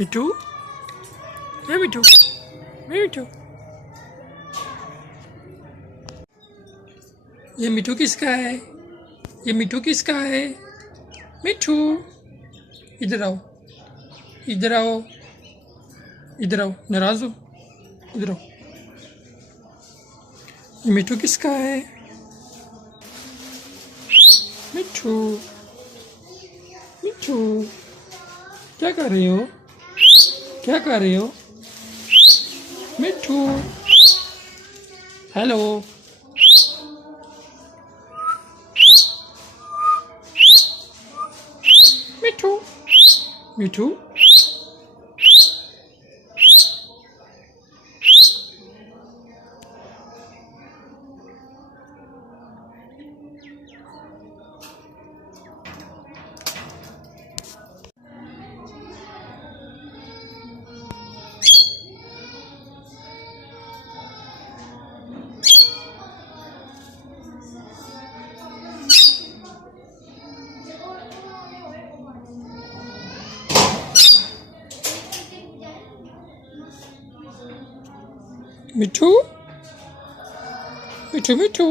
मिठू, ये मिठू, मिठू, ये मिठू किसका है? ये मिठू किसका है? मिठू, इधर आओ, इधर आओ, इधर आओ, नाराज हो? इधर आओ। ये मिठू किसका है? मिठू, मिठू, क्या कर रहे हो? क्या कर रहे हो? मिठू, हेलो, मिठू, मिठू, मिठू, मिठू, मिठू,